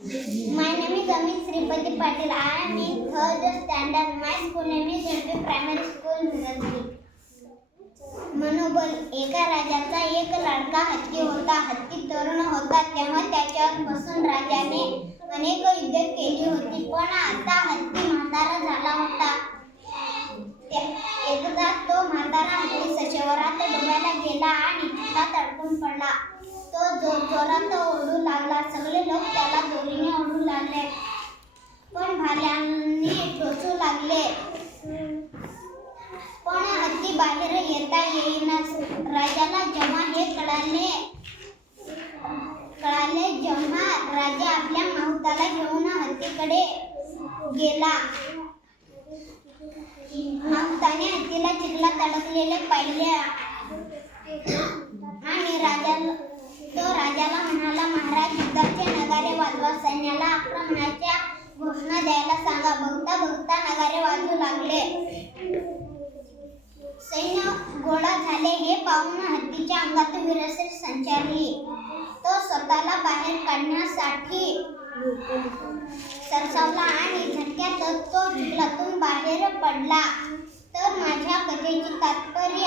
My name is Amit Sripati Patil. I am in third standard. My school name is JP Primary School, Mirazli. मनोबल. एका राजाचा एक लाडका हत्ती होता. हत्ती तरुण होता तेव्हा त्याच्यावर बसून राजाने अनेक युद्धे केली होती. पण आता हत्ती म्हातारा झाला होता. एकदा तो म्हातारा हत्ती सरोवरात डुबायला गेला आणि तिथं अडकून पडला. तो जोरात ओरडू लागला. सगळे लोक त्याला दोरीने ओढू लागले, पण भाल्यांनी टोचू लागले. पण हत्ती बाहेर येता येईनाच. राजाला जेव्हा हे कळाले जेव्हा राजा आपल्या माहुताला घेऊन हत्तीकडे गेला. माहुताने हत्तीला चिखलात अडकलेले पाहिले आणि राजाला म्हणाला, महाराज, युद्धाचे नगारे वाजवा, सैन्याला आक्रमणाच्या घोषणा द्यायला सांगा. बघता बघता नगारे वाजू लागले. सैन्य गोळा झाले हे पाहून हत्तीच्या अंगात वीरशरी संचारली. तो स्वतःला बाहेर काढण्यासाठी सरसावला आणि झटक्यात तो चिखलातून बाहेर पडला. तर माझ्या कथेचे तात्पर्य